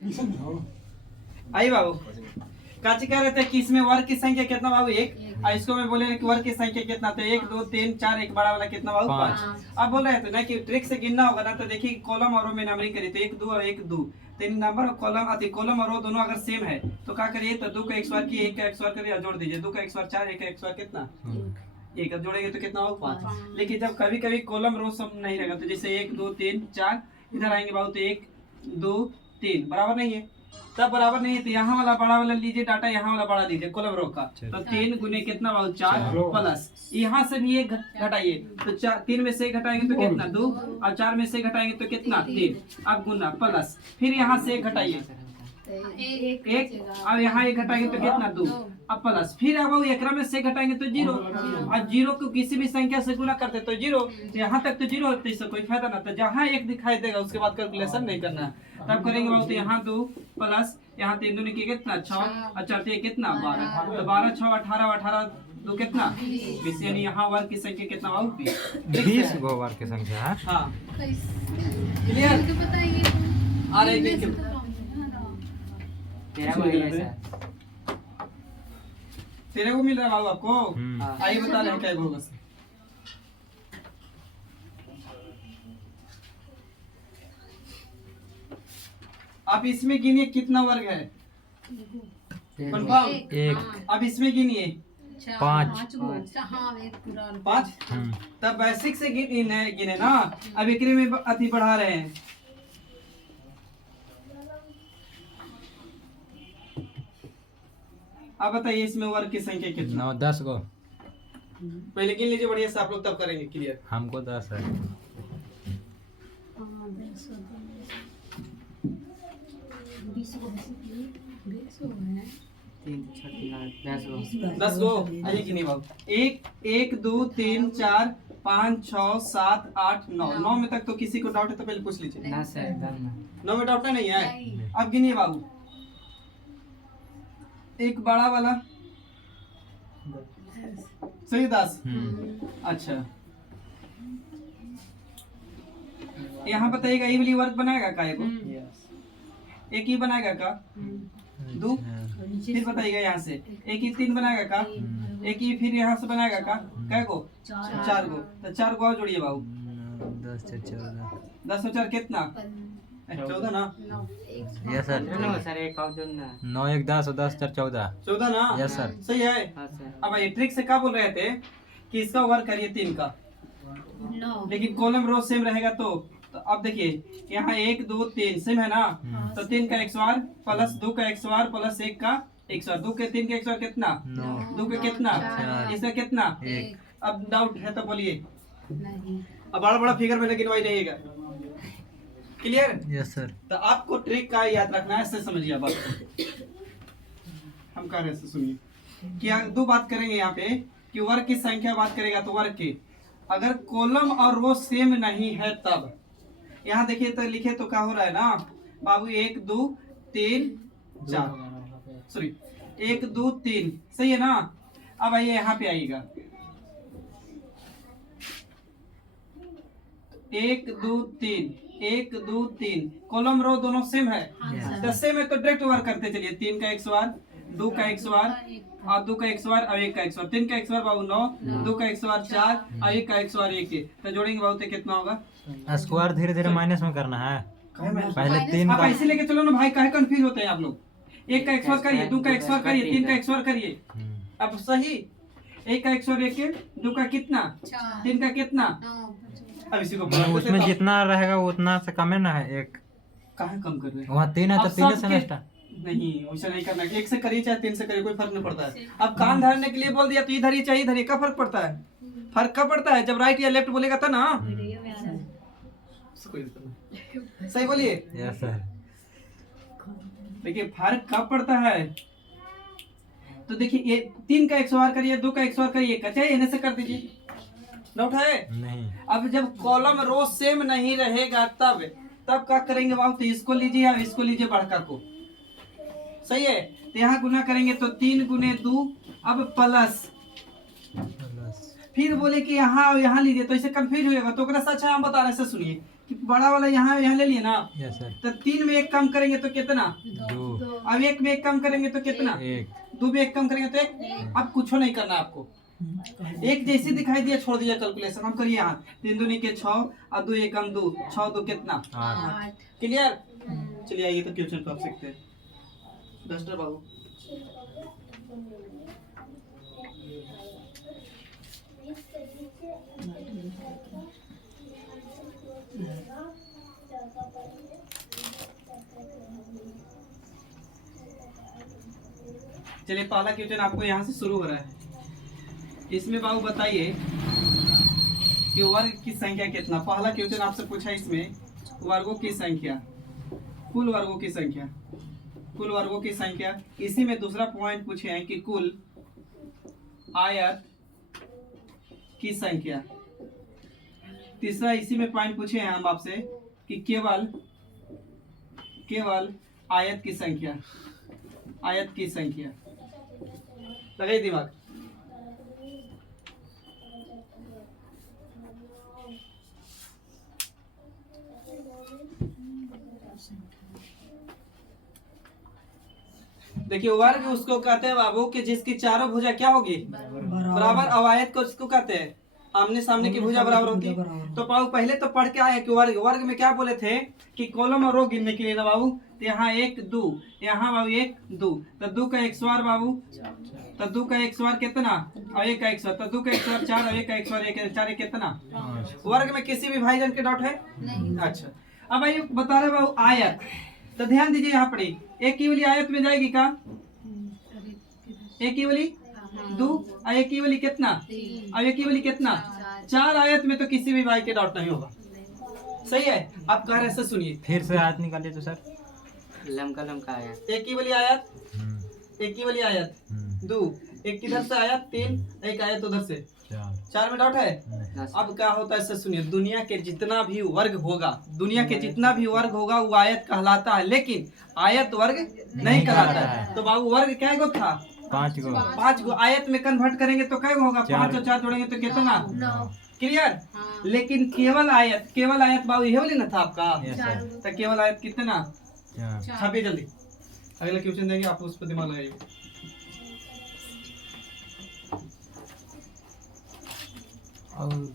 आई बाबू काची कह रहे थे कि इसमें वर्ग की संख्या कितना बाबू एक, और इसको मैं बोले कि वर्ग की संख्या कितना, तो 1 2 3 4, एक बड़ा वाला कितना बाबू 5। अब बोल रहे थे ना कि ट्रिक से गिनना होगा ना, तो देखिए कॉलम और रो में नंबरिंग करी तो 1 2 और 1 2, तो इन नंबर कॉलम आती कॉलम और रो दोनों अगर सेम है तो क्या करिए, तो 2 का x बार की 1 का x बार करिए और जोड़ दीजिए, 2 का x बार 4, 1 का x बार कितना एक, अब जोड़ेंगे तो कितना होगा 5। लेकिन जब कभी कभी कॉलम रो सब नहीं रहेगा, तो जैसे 1 2 3 4 इधर आएंगे बाबू, तो 1 2 3 बराबर नहीं है, तब बराबर नहीं है तो यहाँ वाला बड़ा वाला लीजिए डाटा, यहाँ वाला बड़ा लीजिए कॉलम रो का, तो 3 गुने कितना बाबू 4 प्लस यहाँ से भी एक घटाइए, तो 3 में से घटाएंगे तो कितना 2, और 4 में से घटाएंगे तो कितना 3, अब गुना प्लस, फिर यहाँ से एक घटाइए एक, अब यहाँ एक घटाएंगे तो कितना 2, अब प्लस, फिर अब एकरा में से घटाएंगे तो 0, और 0 को किसी भी संख्या से गुना करते तो 0, तो यहाँ तक तो 0 होता है, इससे कोई फायदा ना, तो जहाँ एक दिखाई देगा उसके बाद कैलकुलेशन नहीं करना है, तब करेंगे बाबू, तो यहाँ 2 प्लस यहाँ 3 दूनी की कितना 6, और 4 कितना 12, तो 12 6 18, 18 2 कितना 20, यानी यहाँ वर्ग की संख्या कितना बाबू 20 गो वर्ग की संख्या है। हाँ क्लियर आ रही है तेरे को मिल रहा है बाबू आपको, आइए बता रहे हैं क्या होगा। आप इसमें गिनिए कितना वर्ग है कंफर्म, एक, अब इसमें गिनिए 5, 5, तब बेसिक से गिने ना, अब एकरे में अति बढ़ा रहे हैं, अब बताइए इसमें वर्ग की संख्या कितना 9 10 गो, पहले गिन लीजिए बढ़िया से, आप लोग तब करेंगे क्लियर। हमको 10 है। 10 गो आइए गिनिए बाबू, 1 2 3 4 5 6 7 8 9, 9 में तक तो किसी को डाउट है तो पहले पूछ लीजिए। 9 में डाउट नहीं है, अब गिनिए बाबू, एक बड़ा वाला सही 10, अच्छा यहाँ बताइएगा ये वाली वर्ग बनाएगा का, एक ही बनाएगा का 2, फिर बताइएगा यहाँ से एक ही 3 बनाएगा का, एक ही फिर यहाँ से बनाएगा का कै गो 4 गो, तो 4 गो और जोड़िए बाबू, 10 से 14, 10 और 4 कितना 14 ना, यस सर, सर एक और जोड़ना 9 1 10 और 10 4 14, 14 ना, यस सर, सही है। अब ये ट्रिक से क्या बोल रहे थे कि इसका वर्ग करिए 3 का, लेकिन कॉलम रो सेम रहेगा, तो अब देखिए यहाँ 1 2 3 सेम है ना, तो 3 का x बार प्लस 2 का x बार प्लस 1 का x बार, 2 के 3 का x बार कितना 2 का कितना, इसका कितना 1। अब डाउट है तो बोलिए, अब बड़ा बड़ा फिगर में लेकिन वही रहेगा, क्लियर। यस सर, तो आपको ट्रिक का याद रखना है, ऐसे समझिए आप हम कह रहे हैं सुनिए कि दो बात करेंगे यहाँ पे कि वर्ग की संख्या बात करेगा, तो वर्ग की अगर कॉलम और रो सेम नहीं है तब, यहाँ देखिए तो लिखे तो क्या हो रहा है ना बाबू, 1 2 3 4, सॉरी 1 2 3 सही है ना। अब आइए यहाँ पे आइएगा, 1 2 3 1 2 3 कॉलम रो दोनों सेम है, तो सेम है तो डायरेक्ट वर्क करते चलिए, 3 का x बार 2 का x बार और 2 का x बार और 1 का x बार, 3 का x बार बाबू 9, 2 का x बार 4 और 1 का x बार 1, तो जोड़ेंगे बाबू तो कितना होगा, स्क्वायर धीरे धीरे माइनस में करना है, पहले 3 आप का, ऐसे लेके चलो ना भाई, काहे कंफ्यूज होते हैं आप लोग, 1 का x बार करिए, 2 का x बार करिए, 3 का x बार करिए, अब सही 1 का x बार 1 के 2 का कितना 3 का कितना, अब इसी को उसमें जितना रहेगा उतना से कम है ना, एक काहे कम कर रहे हैं, वहाँ 3 है तो 3 से नष्ट, नहीं वैसा नहीं करना, 1 से करिए चाहे 3 से करिए कोई फर्क नहीं पड़ता है। अब कान धरने के लिए बोल दिया तो इधर ही चाहिए, इधर ही, क्या फर्क पड़ता है, फर्क कब पड़ता है जब राइट या लेफ्ट बोलेगा था ना, सही बोलिए। यस सर, देखिए फर्क कब पड़ता है, तो देखिए 3 का 100 करिए, 2 का 100 करिए, चाहे इन्हें से कर दीजिए, डाउट है नहीं। अब जब कॉलम रो सेम नहीं रहेगा तब क्या करेंगे बाबू, तो इसको लीजिए या इसको लीजिए बड़का को, सही है, तो यहाँ गुना करेंगे तो 3 गुने 2, अब प्लस, फिर बोले कि यहाँ लीजिए, तो इसे कंफ्यूज होगा, तो सच है हम बता रहे हैं, सुनिए कि बड़ा वाला यहाँ यहाँ ले लिए ना, यस सर। तो 3 में 1 कम करेंगे तो कितना, 2, अब 1 में 1 कम करेंगे तो कितना, 1, 2 में 1 कम करेंगे तो 1। अब कुछ नहीं करना आपको, एक जैसी दिखाई दिया छोड़ दिया कैलकुलेशन। हम करिए यहाँ 3 दूनी के 6 और 2 1 कम 2, 6 2 कितना, 8। क्लियर। चलिए आइए तो क्वेश्चन कर सकते हैं। डस्टर बाबू चलिए पहला क्वेश्चन आपको यहाँ से शुरू हो रहा है। इसमें बाबू बताइए कि वर्ग की संख्या कितना। पहला क्वेश्चन आपसे पूछा इसमें वर्गों की संख्या, कुल वर्गों की संख्या, कुल वर्गों की संख्या। इसी में दूसरा पॉइंट पूछे हैं कि कुल आयत की संख्या। तीसरा इसी में पॉइंट पूछे हैं हम आपसे कि केवल आयत की संख्या, आयत की संख्या। लगाइए दिमाग। देखिए वर्ग उसको कहते हैं बाबू कि जिसकी चारों भुजा क्या होगी, बराबर। अवायत को उसको कहते हैं आमने सामने की भुजा बराबर होती है। तो बाबू पहले तो पढ़ के आए कि वर्ग में क्या बोले थे कि कॉलम और रो गिनने के लिए ना बाबू, तो यहाँ 1 2, यहाँ बाबू 1 2, तो 2 का 1 सवार बाबू, तो 2 का 1 सवार कितना, और 1 का 1 सवार, तो 2 का 1 सवार 4 और 1 का 1 सवार 1 4 कितना। वर्ग में किसी भी भाईजान के डाउट है नहीं। अच्छा अब आइए बता रहे बाबू आयत, तो ध्यान दीजिए यहाँ पर एक ही वाली आयत में जाएगी का, एक ही वाली 2 और एक ही वाली कितना, और एक ही वाली कितना 4 आयत में तो किसी भी भाई के डाउट नहीं होगा। सही है। आप कह रहे सुनिए फिर से आयत निकालिए तो सर। लमका आयत, एक ही वाली आयत, एक ही वाली आयत 2, एक इधर से आयत 3, एक आयत उधर से 4 में डाउट है। अब क्या होता है सुनिए, दुनिया के जितना भी वर्ग होगा, दुनिया के जितना भी वर्ग होगा वो आयत कहलाता है, लेकिन आयत वर्ग नहीं कहलाता है। तो बाबू वर्ग क्या गो था, 5 गो। 5 गो। आयत में कन्वर्ट करेंगे तो क्या होगा, 5 और 4 जोड़ेंगे तो कितना, 9। क्लियर। लेकिन केवल आयत बाबू ये वाली ना था आपका, यस तो केवल आयत कितना, सर। छापिए जल्दी। अगला क्वेश्चन देंगे आप उस पर दिमाग लगाइए। और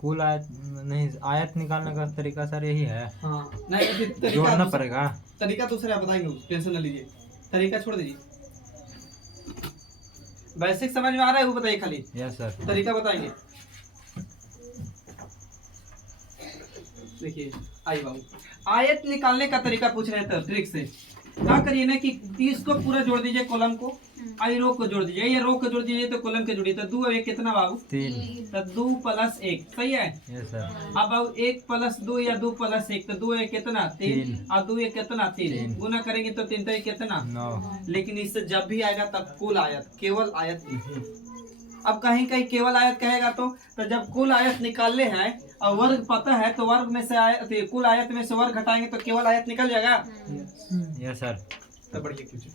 कुल आयत नहीं, आयत निकालने का तरीका सर यही है। हाँ नहीं तरीका जोड़ना पड़ेगा, तरीका दूसरा बताएंगे, टेंशन न लीजिए, तरीका छोड़ दीजिए। बेसिक समझ में आ रहा है वो बताइए खाली, यस सर। तरीका बताएंगे। देखिए आइए बाबू, आयत निकालने का तरीका पूछ रहे थे ट्रिक से। क्या करिए ना कि 30 को पूरा जोड़ दीजिए कॉलम को, आई रो को जोड़ दीजिए, ये रो को जोड़ दीजिए तो कॉलम के जोड़िए, तो 2 और 1 कितना बाबू, 3। तो 2 + 1 सही है। Yes sir. अब बाबू 1 + 2 या 2 + 1, तो 2 1 कितना 3, और 2 1 कितना 3, गुना करेंगे तो 3 3 कितना 9। लेकिन इससे जब भी आएगा तब कुल आयत, केवल आयत नहीं। अब कहीं कहीं केवल आयत कहेगा तो जब कुल आयत निकालने हैं और वर्ग पता है तो वर्ग में से आयत, कुल आयत में से वर्ग घटाएंगे तो केवल आयत निकल जाएगा। Yes sir. तो बढ़िया क्वेश्चन।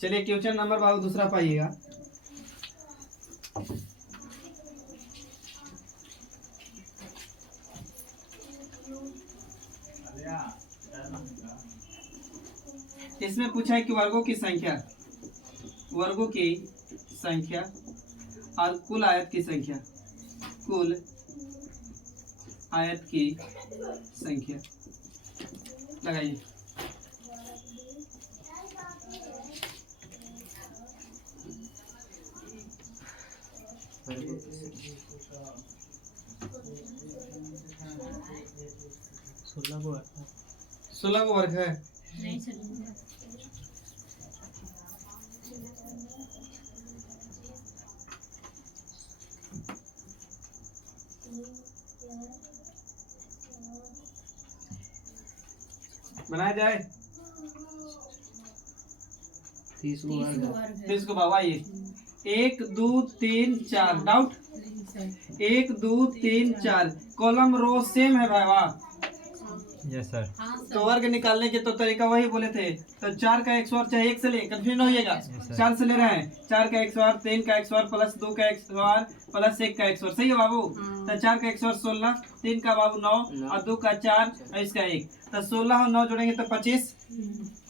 चलिए क्वेश्चन नंबर बाबू दूसरा पाइएगा। इसमें पूछा है कि वर्गों की संख्या, वर्गों की संख्या और कुल आयत की संख्या, कुल आयत की संख्या। लगाइए। सोलह को वर्ग है। बनाया जाए 30 को बाबा। ये 1 2 3 4 डाउट, 1 2 3 4 कॉलम रो सेम है भाई, वाह यस सर। तो वर्ग निकालने के तो तरीका वही बोले थे। तो 4 का एक स्क्वायर चाहे 1 से ले, कंफ्यूजन होइएगा। Yes, sir. 4 से ले रहे हैं, 4 का एक स्क्वायर, 3 का एक स्क्वायर प्लस 2 का एक स्क्वायर प्लस 1 का एक स्क्वायर, सही है बाबू। तो 4 का एक स्क्वायर 16, 3 का बाबू 9 और 2 का 4 और इसका 1। तो 16 और 9 जोड़ेंगे तो 25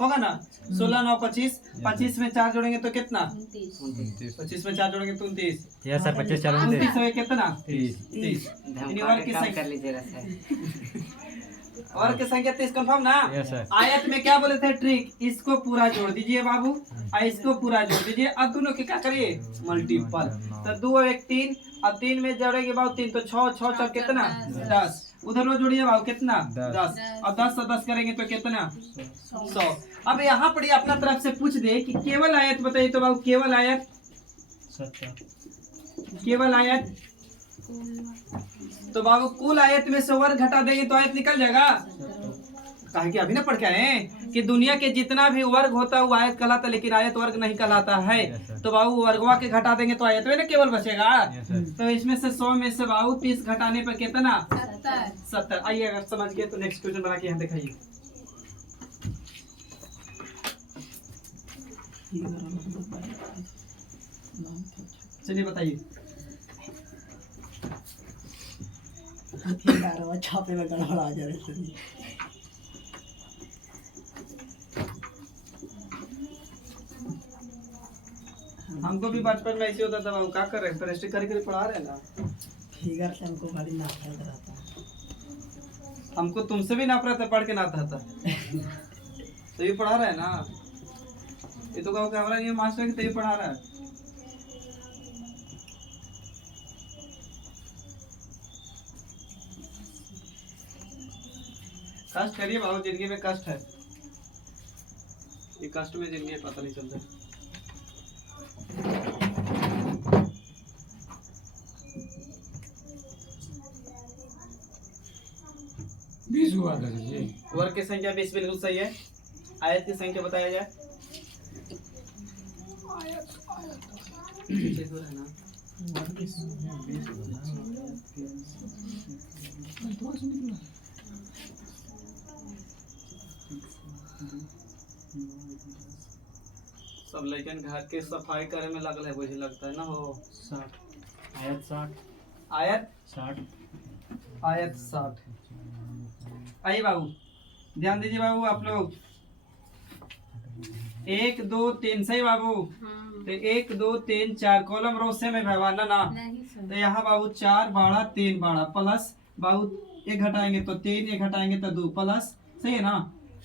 होगा ना। 16 9 25, 25 में 4 जोड़ेंगे तो कितना, 25 में 4 जोड़ेंगे तो 29। Yes sir. 25 4 29 है कितना, 30। 30। धमका के काम कर लीजिएगा सर। वर्ग की संख्या 30 कंफर्म ना। Yes sir. आयत में क्या बोले थे ट्रिक, इसको पूरा जोड़ दीजिए बाबू और इसको पूरा जोड़ दीजिए। अब दोनों के क्या करिए, मल्टीपल। तो 2 और 1 3 और 3 में जोड़ेंगे बाबू 3 तो 6 6 4 कितना 10। उधर में जोड़िए बाबू कितना 10 और 10 और 10 करेंगे तो कितना 100। अब यहाँ पर अपना तरफ से पूछ दे कि केवल आयत बताइए तो बाबू केवल आयत, केवल आयत। तो बाबू कुल आयत में से वर्ग घटा देंगे तो आयत निकल जाएगा। कहा कि अभी ना पढ़ के आए हैं कि दुनिया के जितना भी वर्ग होता है वो आयत कहलाता है, लेकिन आयत वर्ग नहीं कहलाता है। तो बाबू वर्गवा के घटा देंगे तो आयत में ना केवल बचेगा। तो इसमें से 100 में से बाबू 30 घटाने पर कितना 70। आइए अगर समझ गए तो नेक्स्ट क्वेश्चन बना के यहाँ दिखाइए। चलिए बताइए। छापे में गड़बड़ आ जा रही। हमको भी बचपन में ऐसे होता था बाबू, क्या कर रहे हैं, प्रेस्टिक करके पढ़ा रहे हैं ना। फिगर से हमको बड़ी नाफरत रहता है। हमको तुमसे भी नाप रहा था, पढ़ के नाता था। तभी पढ़ा रहा है ना, ये तो कहो कैमरा नहीं है मास्टर, तभी पढ़ा रहा है। कष्ट करिए बाबू, जिंदगी में कष्ट है। ये कष्ट में जिंदगी पता नहीं चलता। वर्ग की संख्या 20 बिल्कुल सही है। आयत की संख्या बताया जाए। सब लेकिन घर के सफाई करे में लगल है, मुझे लगता है ना। हो 60 आयत 60 आयत 60 आयत 60। आइए बाबू ध्यान दीजिए बाबू आप लोग। 1 2 3 सही बाबू। तो 1 2 3 4 कॉलम रो से में भगवान ना। तो यहाँ बाबू 4 12 3 12 प्लस बाबू 1 घटाएंगे तो 3, 1 घटाएंगे तो 2 प्लस, सही है ना।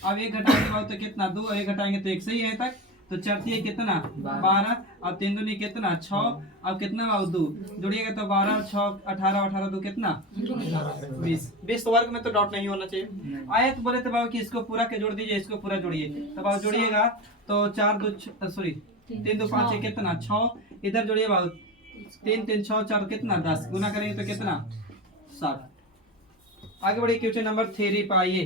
अब 1 घटाएंगे बाबू तो कितना 2 और 1 घटाएंगे तो 1, सही है तक। तो चढ़ती है कितना 12 और 3 दूनी कितना 6। अब कितना बाबू 2 जोड़िएगा तो 12 और 6 18 18 2 कितना 20। 20 वर्ग में तो डॉट नहीं होना चाहिए। आयत बोले तो बाबू कि इसको पूरा के जोड़ दीजिए, इसको पूरा जोड़िए। तो बाबू जोड़िएगा तो 4 2 सॉरी 3 2 5 है कितना 6। इधर जोड़िए बाबू 3 3 6 4 कितना 10, गुना करेंगे तो कितना 60। आगे बढ़िए क्वेश्चन नंबर 3 पे आइए।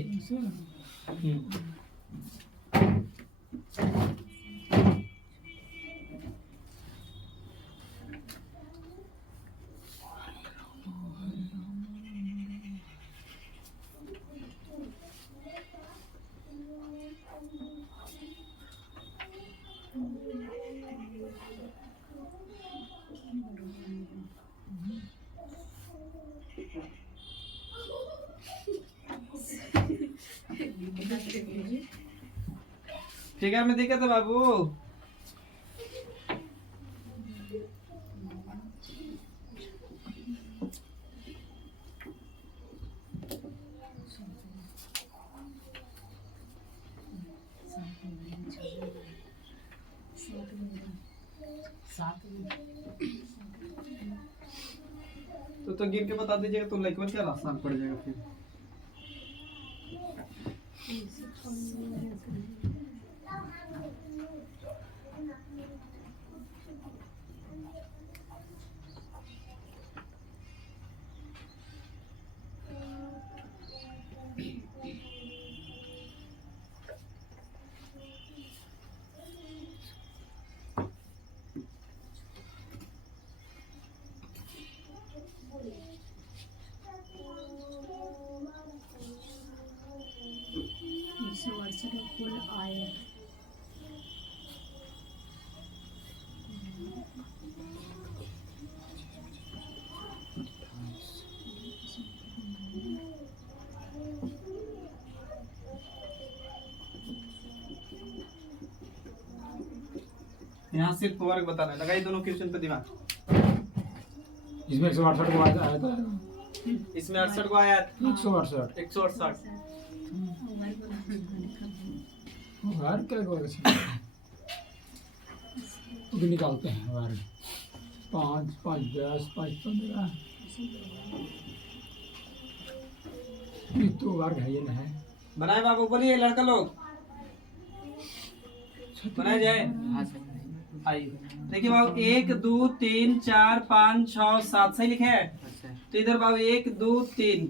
फिगर में दिक्कत है बाबू। तो गिर के बता दीजिएगा तो लाइक क्या आसान पड़ जाएगा फिर। यहाँ सिर्फ वर्ग बताना है। लगाइए दोनों क्वेश्चन पे दिमाग। इसमें 168 को आया था। इसमें 68 को आया 168 168। वर्ग क्या वर्ग से वो भी निकालते हैं वर्ग 5 5 10 5 15 ये तो वर्ग है ये ना है बनाए बाबू, बोलिए लड़का लोग, बनाया जाए। हाँ सर। आइए देखिए बाबू, 1 2 3 4 5 6 7 सही लिखे है। अच्छा। तो इधर बाबू 1 2 3।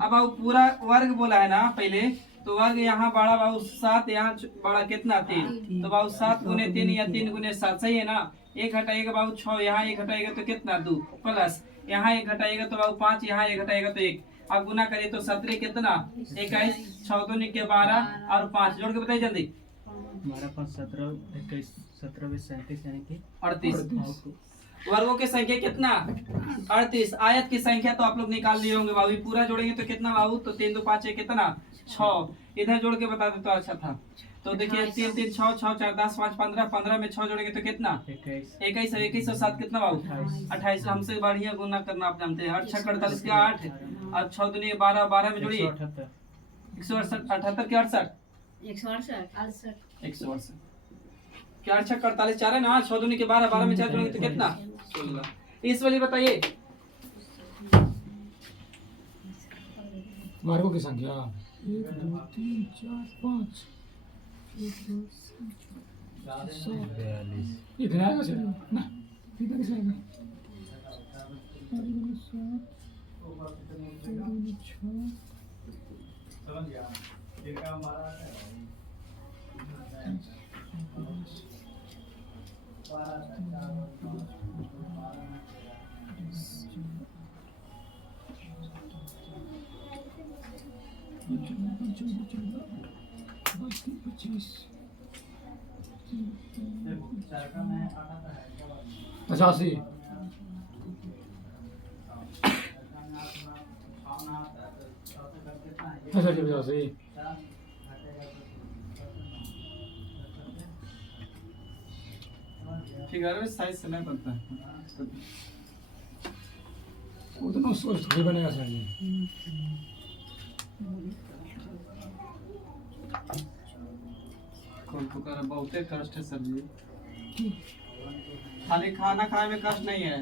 अब बाबू पूरा वर्ग बोला है ना पहले, तो वर्ग यहाँ बड़ा बाबू 7, यहाँ बड़ा कितना 3। तो बाबू 7 गुने 3 या 3 गुने 7 सही है ना। 1 हटाएगा बाबू 6, यहाँ 1 हटाएगा तो कितना 2, प्लस यहाँ 1 हटाएगा तो बाबू 5, यहाँ 1 हटाएगा तो 1। अब गुना करिए तो 17 कितना 21, 6 दूनी के 12 और 5 जोड़ के बताइए जल्दी। 12 5 17 21 17 20 37 यानी कि 38। वर्गों की संख्या कितना 38। आयत की संख्या तो आप लोग निकाल लिए होंगे बाबू, पूरा जोड़ेंगे तो कितना बाबू, तो 3 2 5 कितना 6। इधर जोड़ के बता दे तो अच्छा था। तो देखिए 3 3 6 6 4 10 5 15, 15 में 6 जोड़ेंगे तो कितना 21 और 21 और 7 कितना बाबू 28। हमसे बढ़िया गुना करना आप जानते हैं। 8 6 48 के 8 और 6 दूनी 12, 12 में जोड़िए 168 78 के 68 168 क्या 8 6 48 4 है ना। 6 दूनी के 12, 12 में 4 जोड़ेंगे तो कितना 16। इस वाली बताइए वर्गों की संख्या 1 2 3 4 5 इधर आएगा सर ना, इधर से आएगा 85 85 फिगर में साइज से नहीं बनता है। उतना सोच थोड़ी बनेगा सर जी। कौन पुकारा, बहुते कष्ट है सर जी। खाली खाना खाने में कष्ट नहीं है।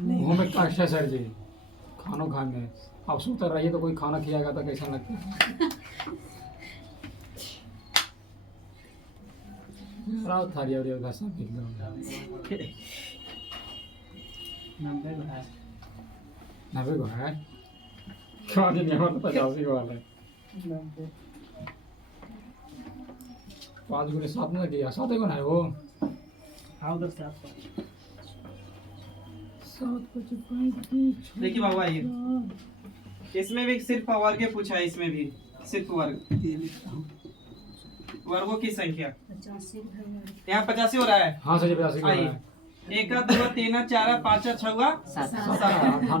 वो में कष्ट है सर जी, खानों खाने में। आप सुतर रहिए तो कोई खाना खिलाएगा तो कैसा लगता है। रात थारी और उधर सब एकदम 90 को है क्या दिन यहाँ तो 85 को वाला है। 5 गुने 7 में दिया 7 को ना है वो। हाँ उधर से आप 7 5 35 देखिए बाबू आइए, इसमें भी सिर्फ वर्ग के पूछा है। इसमें भी सिर्फ वर्ग, वर्गों की संख्या यहाँ 85 हो रहा है। हाँ सर जी 85 को आइए है। 1 2 3 4 5 6 7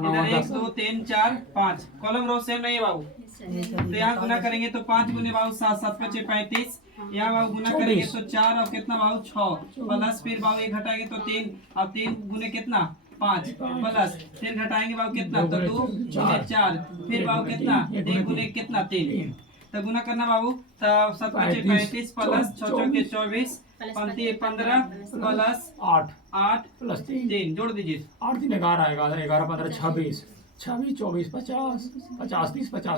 इधर 1 2 3 4 5 कॉलम रो सेम नहीं है बाबू। तो यहाँ गुना करेंगे तो 5 गुने बाबू 7 7 5 35। यहाँ बाबू गुना करेंगे तो 4 और कितना बाबू 6 प्लस फिर बाबू 1 घटाएंगे तो 3 और 3 गुने कितना 5 प्लस फिर घटाएंगे बाबू कितना तो 2 गुने 4 फिर बाबू कितना 1 गुने कितना 3। तो गुना करना बाबू तो 7 5 35 प्लस 6 6 के 24 35 15 प्लस 8 8 प्लस 3 3 जोड़ दीजिए 8 3 11 आएगा 11 15 26 26 24 50 50 30 50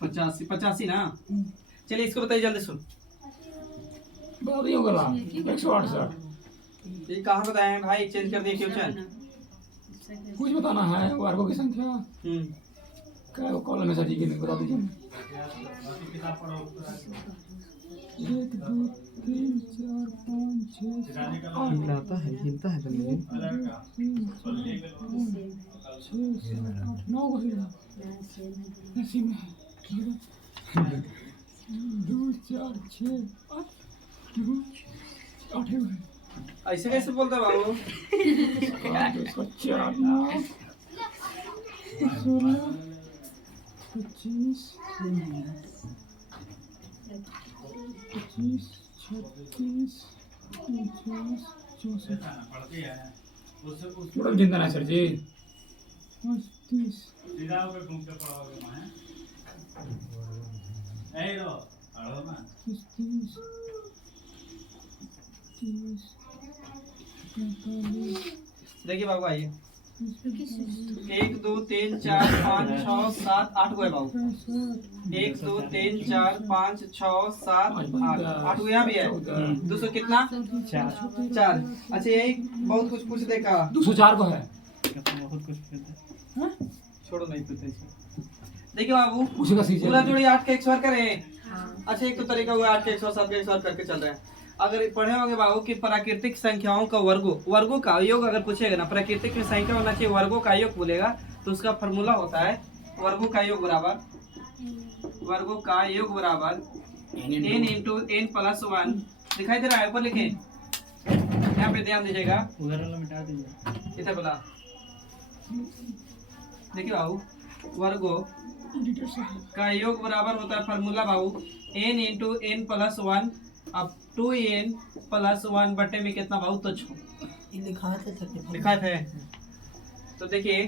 85 85 ना। चलिए इसको बताइए जल्दी सुन। बहुत ही होगा 168। ये कहाँ बताए हैं भाई, चेंज कर दिए क्वेश्चन। कुछ बताना है वर्गों की संख्या क्या वो कॉलम में सर जी की बता दीजिए। 1 2 3 4 5 6 हिलता है 9 को 2 4 6 8 ऐसे कैसे बोलता बाबू। 4 9 16 25 26 36 टोटल जितना है सर जी 35 देखिए बाबू आइए 1 2 3 4 5 6 7 8 गो है बाबू 1 2 3 4 5 6 7 8 8 गो यहाँ भी है 200 कितना 4 अच्छा यही बहुत कुछ पूछ देखा 204 को है छोड़ो नहीं पूछते देखिए बाबू उसी का सीजन पूरा जोड़ी 8 का 100 करे अच्छा एक तो तरीका हुआ 8 का 100 7 का 100 करके चल रहा है अगर पढ़े होंगे बाबू कि प्राकृतिक संख्याओं का वर्गों का योग अगर पूछेगा ना प्राकृतिक में संख्या होना चाहिए वर्गों का योग बोलेगा तो उसका फॉर्मूला होता है वर्गों का योग बराबर n इंटू n प्लस 1 दिखाई दे रहा है ऊपर लिखे यहाँ पे ध्यान दीजिएगा इधर बोला देखिए बाबू वर्गों का योग बराबर होता है फॉर्मूला बाबू n इंटू n प्लस 1 अब 2n प्लस 1 बटे में कितना बाबू तो 6 लिखा है तो देखिए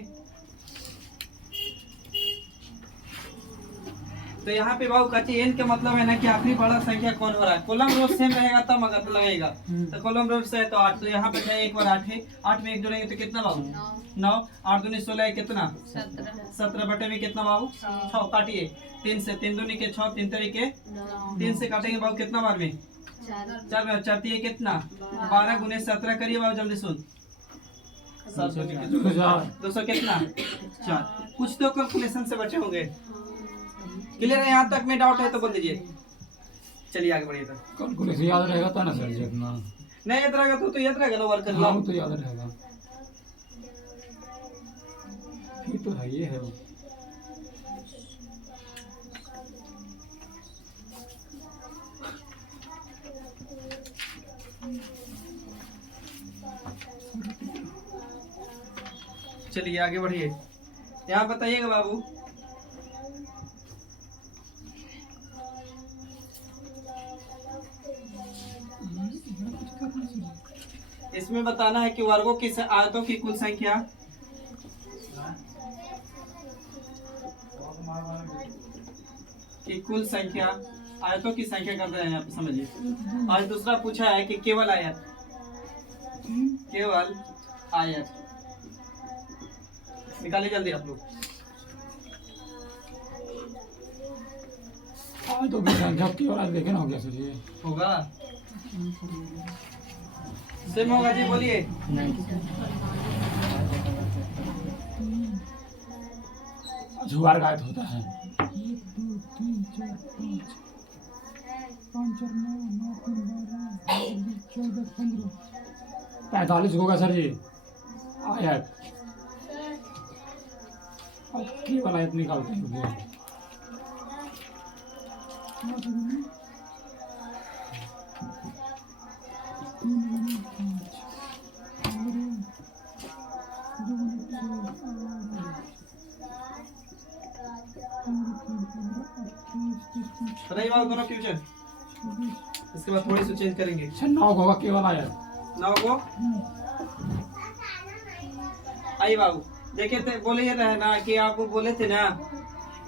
तो यहाँ पे बाबू कहते n का मतलब है ना कि आखिरी बड़ा संख्या कौन हो रहा है कॉलम रो सेम रहेगा तब अगर लगेगा तो कॉलम रो से है तो 8 तो यहाँ पे है एक बार 8 है 8 में 1 जोड़ेंगे तो कितना बाबू 9 8 दूनी 16 है कितना 17 बटे में कितना बाबू 6 काटिए 3 से 3 दूनी के 6 3 तरीके 3 से काटेंगे बाबू कितना बार में 4 बार 4 है कितना 12 गुने 17 करिए बाबू जल्दी सुन 200 कितना 4 कुछ तो कैलकुलेशन से बचे होंगे क्लियर है यहाँ तक में डाउट है तो बोल दीजिए चलिए आगे बढ़िए तो कैलकुलेशन याद रहेगा तो ना सर जी अपना नहीं याद रहेगा तो याद रहेगा ना वर्क कर हाँ वो तो याद रहेगा ये तो है ये है वो चलिए आगे बढ़िए यहाँ बताइएगा बाबू इसमें बताना है कि वर्गों की आयतों की कुल संख्या आयतों की संख्या कर रहे हैं आप समझिए और दूसरा पूछा है कि केवल आयत निकालिए जल्दी आप लोग आज तो भी संख्या केवल आज देखे ना हो गया सर जी होगा सेम होगा जी बोलिए जुगाड़ गायब होता है 45 होगा सर जी आयत अब केवल आयत निकालते हैं बताइए बाबू दोनों फ्यूचर इसके बाद थोड़ी सी चेंज करेंगे 9 होगा केवल आयत 9 को आइए बाबू देखिए थे बोले रहे ना कि आपको बोले थे ना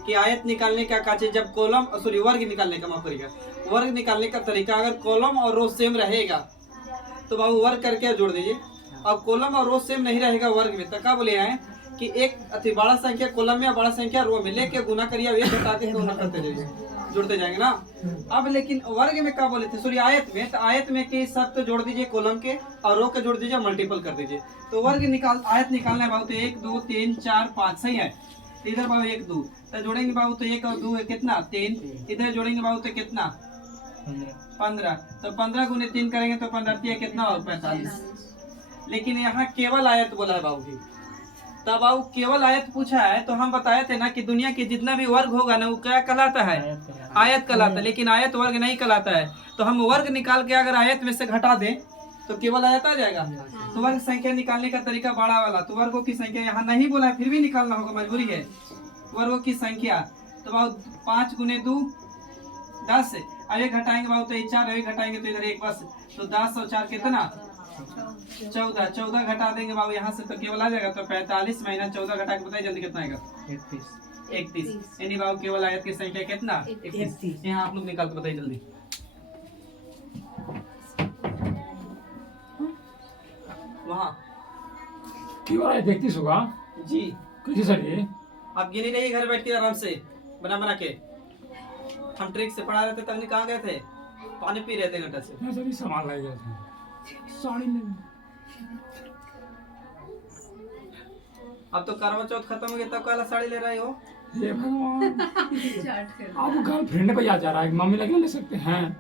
कि आयत निकालने का काचे जब कॉलम सॉरी वर्ग निकालने का माफ करिएगा वर्ग निकालने का तरीका अगर कॉलम और रो सेम रहेगा तो बाबू वर्ग करके जोड़ दीजिए अब कॉलम और रो सेम नहीं रहेगा वर्ग में तो क्या बोले हैं कि एक अति बड़ा संख्या कॉलम में बड़ा संख्या रो में लेके गुना करिए एक घटा के गुना करते जाइए जुड़ते जाएंगे ना अब लेकिन वर्ग में क्या बोले थे सॉरी आयत में तो आयत में के सब तो जोड़ दीजिए कॉलम के और रो के जोड़ दीजिए मल्टीपल कर दीजिए तो वर्ग आयत निकालना है बाबू तो 1 2 3 4 5 सही है इधर बाबू 1 2 तो जोड़ेंगे बाबू तो 1 और 2 है कितना 3 इधर जोड़ेंगे बाबू तो कितना 15 तो 15 गुने 3 करेंगे तो 15 है कितना और 45 लेकिन यहाँ केवल आयत बोला है बाबू जी तब बाबू केवल आयत पूछा है तो हम बताए थे ना कि दुनिया के जितना भी वर्ग होगा ना वो क्या कहलाता है आयत कहलाता है लेकिन आयत वर्ग नहीं कहलाता है तो हम वर्ग निकाल के अगर आयत में से घटा दें तो केवल आयत आ जाएगा तो वर्ग संख्या निकालने का तरीका बड़ा वाला तो वर्गों की संख्या यहाँ नहीं बोला है फिर भी निकालना होगा मजबूरी है वर्गों की संख्या तो बाबू 5 गुने 2 10 अब एक घटाएंगे बाबू तो ये 4, एक घटाएंगे तो इधर 1 बस, तो 10 और 4 कितना 14, 14 घटा देंगे बाबू यहाँ से तो केवल आ जाएगा, तो 45 महीना 14 घटा के बताइए जल्दी कितना आएगा 31। यानी बाबू केवल आयत की संख्या कितना 31। यहाँ आप लोग निकाल के बताइए जल्दी। वहाँ क्यों आया 31 होगा जी, कैसे सर ये? आप गिनी रहिए घर बैठ के आराम से बना बना के। हम ट्रिक से पढ़ा रहे थे, तब कहाँ गए थे, पानी पी रहे थे घंटा से। मैं सभी सामान लाई गया था, साड़ी ले। अब तो करवा चौथ खत्म हो गया, तब काला साड़ी ले रहे हो। हे भगवान, आपको गर्लफ्रेंड पे याद जा रहा है, मम्मी लगे ले सकते हैं।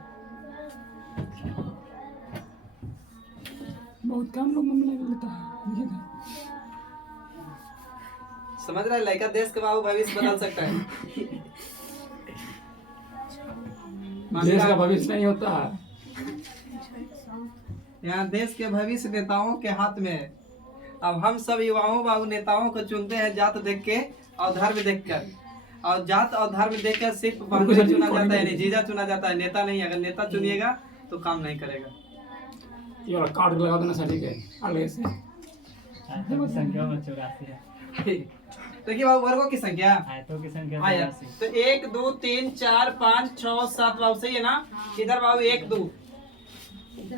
बहुत कम लोग मम्मी लगे लेता है, ये था। समझ रहा है, लड़का देश के बाबू भविष्य बदल सकता है। देश का भविष्य नहीं होता है, यहाँ देश के भविष्य नेताओं के हाथ में है। अब हम सब युवाओं बाबू नेताओं को चुनते हैं जात देख के और धर्म देख कर, और जात और धर्म देख कर सिर्फ बंदर चुना जाता है, नहीं जीजा चुना जाता है, नेता नहीं। अगर नेता चुनिएगा तो काम नहीं करेगा। ये वाला कार्ड लगा देना सर, ठीक है आगे से। संख्या में 84 है। देखिए बाबू वर्गों की संख्या आयतों की संख्या आया 84। तो 1 2 3 4 5 6 7 बाबू सही है ना। इधर बाबू 1 2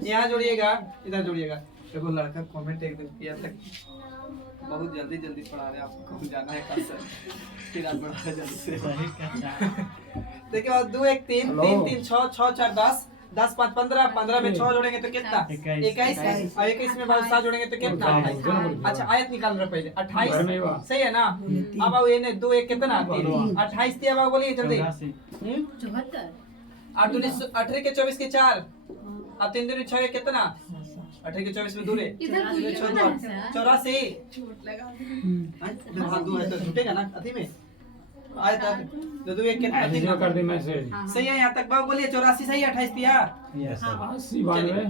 यहाँ जोड़िएगा, इधर जोड़िएगा। देखो लड़का कमेंट एक दिन किया था, बहुत जल्दी जल्दी पढ़ा रहे, आपको जाना है कल सर, फिर आप बढ़ा रहे जल्दी से। देखिए बाबू 2 1 3 3 3 6 6 4 10 10 5 15 15 में 6 जोड़ेंगे तो कितना 21 और 21 में बाबू 7 जोड़ेंगे तो कितना 28। अच्छा आयत निकाल रहे पहले 28 सही है ना। अब बाबू ये ने 2 1 कितना 28 दिया बाबू, बोलिए जल्दी। 8 2 18 के 24 के 4, अब 3 2 6 कितना 18 के 24 में दूर है 84। हाँ 2 है तो छूटेगा ना अथी में आए तक तो 2 1 कितना ऐसे कर दे मैसेज। सही है यहाँ तक बाबू, बोलिए 84 सही है 28 दिया। 80 बार में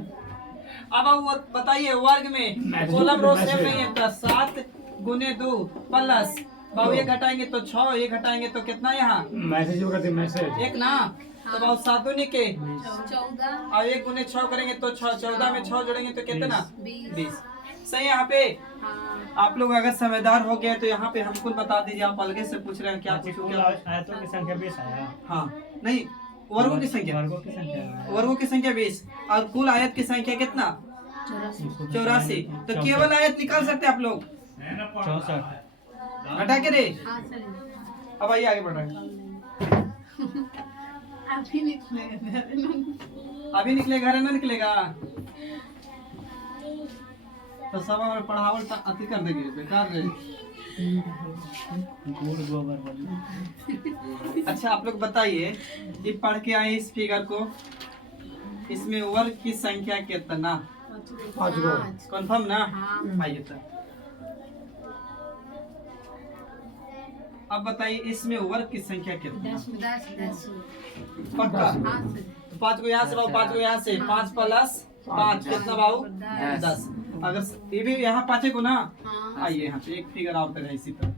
अब वो बताइए वर्ग में कॉलम रो सेम नहीं है, तो 7 गुने 2 प्लस बाबू 1 घटाएंगे तो 6, 1 घटाएंगे तो कितना यहाँ मैसेज कर दे मैसेज 1 ना। तो बाबू 7 दूनी के 14 और 1 गुने 6 करेंगे तो 6, 14 में 6 जोड़ेंगे तो कितना 20। सही है। यहाँ पे आप लोग अगर समझदार हो गए तो यहाँ पे हमको बता दीजिए, आप अलग से पूछ रहे हैं क्या पूछूं क्या। आयतों की संख्या 20 है। हाँ नहीं, वर्गों की संख्या, वर्गों की संख्या 20 और कुल आयत की संख्या कितना 84। तो केवल आयत निकाल सकते हैं आप लोग 64। हटा के रे। अब आइए आगे बढ़ रहे हैं। अभी निकलेगा ना निकलेगा तो सब हमारे पढ़ावल अति कर देंगे, बेकार रहे। अच्छा आप लोग बताइए, ये पढ़ के आए इस फिगर को, इसमें वर्ग की संख्या कितना 5 गो कंफर्म ना। आइए तो अब बताइए इसमें वर्ग की संख्या कितना 10 पक्का। 5 को यहाँ से बाबू, 5 को यहाँ से, 5 प्लस 5 कितना बाबू 10। अगर ये भी यहाँ 5 को ना। आइए यहाँ पे एक फिगर और है इसी तरह।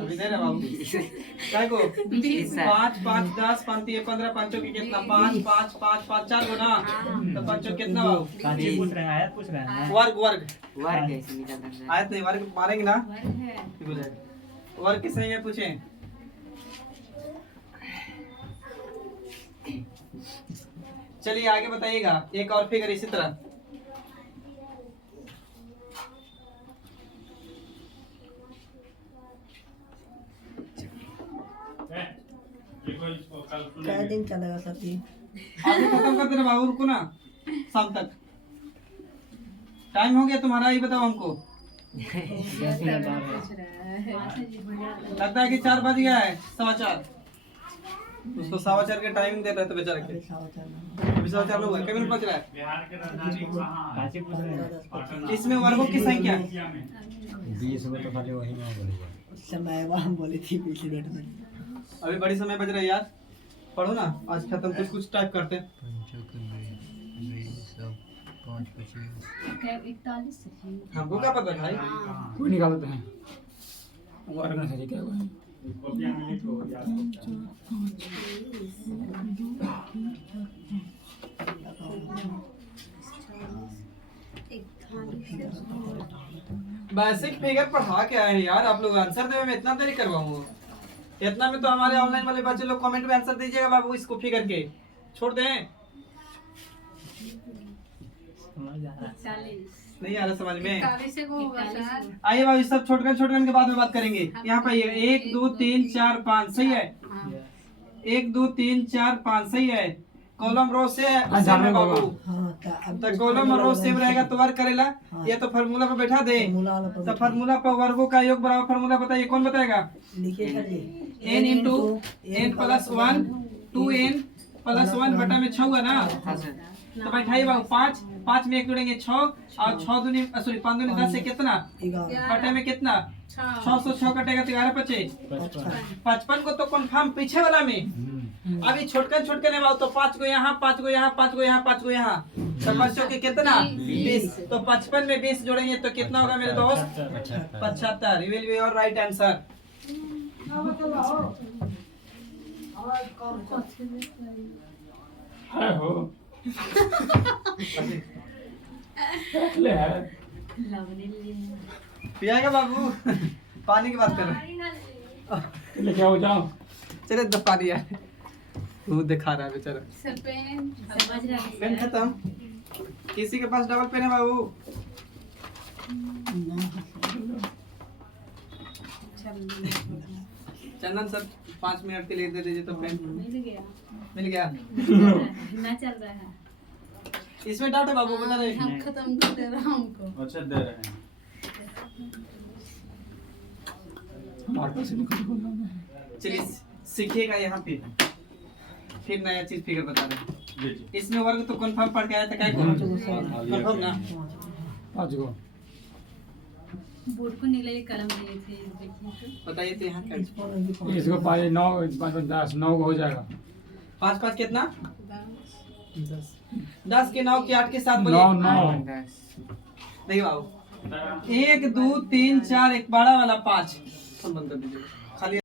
अभी दे रहे बाबू क्या को 5 5 10 5 3 15 पाँचों की कितना 5 5 5 5 4 को ना, तो पाँचों कितना बाबू पूछ रहे हैं, आयत पूछ रहे हैं। वर्ग वर्ग वर्ग ऐसे निकलता है। आयत नहीं, वर्ग मारेंगे ना। वर्ग किस में पूछे। चलिए आगे बताइएगा, एक और फिगर इसी तरह। क्या दिन चलेगा सर जी? आगे खत्म कर देना बाबू, रुको ना शाम तक। टाइम हो गया तुम्हारा, ही बताओ हमको। लगता है कि 4 बज गया है, 4:15। उसको 4:15 के टाइमिंग दे रहे थे बेचारे के। अभी 4:15 लोग कितने मिनट बच रहा है। इसमें वर्गों की संख्या 20 में तो खाली वही ना बोलेगा। समय वहाँ बोली थी 20 मिनट में। अभी बड़ी समय बज रहा है यार, पढ़ो ना आज खत्म। कुछ टाइप करते हैं। 41 हमको क्या पता भाई। कोई निकाल देते हैं वर्ग में से क्या हुआ है? बेसिक फिगर पढ़ा क्या है यार, आप लोग आंसर देने में इतना देरी करवाऊंगा। इतना में तो हमारे ऑनलाइन वाले बच्चे लोग कमेंट में आंसर दीजिएगा बाबू, इसको फिगर के छोड़ दें। नहीं आ रहा समझ में। आइए बाबू, सब छोटकन के बाद में बात करेंगे। यहाँ पे 1 2 3 4 5 सही है। 1 2 3 4 5 सही है। कॉलम रो से सेम है बाबू। तो कॉलम और रो सेम रहेगा तो वर्क करेला। ये तो फार्मूला पे बैठा दे। तो फार्मूला पर वर्गों का योग बराबर फार्मूला बताइए, कौन बताएगा? n into n plus 1 2n plus 1 बटा में 6 हुआ ना। तो बैठाइए बाबू 5 में 1 जोड़ेंगे 6 और 6 दूनी सॉरी 5 दूनी 10 से कितना बटे में कितना 606 कटेगा तो 11 बचे 55 को तो कंफर्म पीछे वाला में। अभी छोटकन है बाबू, तो 5 को यहाँ 5 को यहाँ 5 को यहाँ 5 को यहाँ तो बच्चों के कितना 20। तो 55 में 20 जोड़ेंगे तो कितना होगा मेरे दोस्त? 75। You will be your right answer. है हो ले है पियाएगा बाबू? पानी की बात कर रहे हैं। ले क्या हो जाओ चले दो पानी यार, मुंह दिखा रहा है बेचारा। पेन खत्म। किसी के पास डबल पेन है बाबू? चंदन सर 5 मिनट के लिए दे दीजिए तो पेन। मिल गया ना चल रहा है। इसमें डाउट है बाबू, बता रहे हम खत्म कर दे रहा हमको। अच्छा दे रहे हैं। हमारे पास निकल है। चलिए सीखिएगा यहाँ पे, फिर नया चीज फिगर बता रहे हैं। जी जी। इसमें वर्ग तो कंफर्म पढ़ के आया था क्या? कंफर्म ना। 5 को बोर्ड को नीले कलम दिए थे, देखिए तो। बताइए तो यहाँ क्या? इसको 5 9 5 10 9 हो जाएगा। 5 5 कितना? 10 के 9 के 8 के 7 बोलिए। 9 9 नहीं बाबू, 1 2 3 4 एक बड़ा वाला 5 बंद कर दीजिए।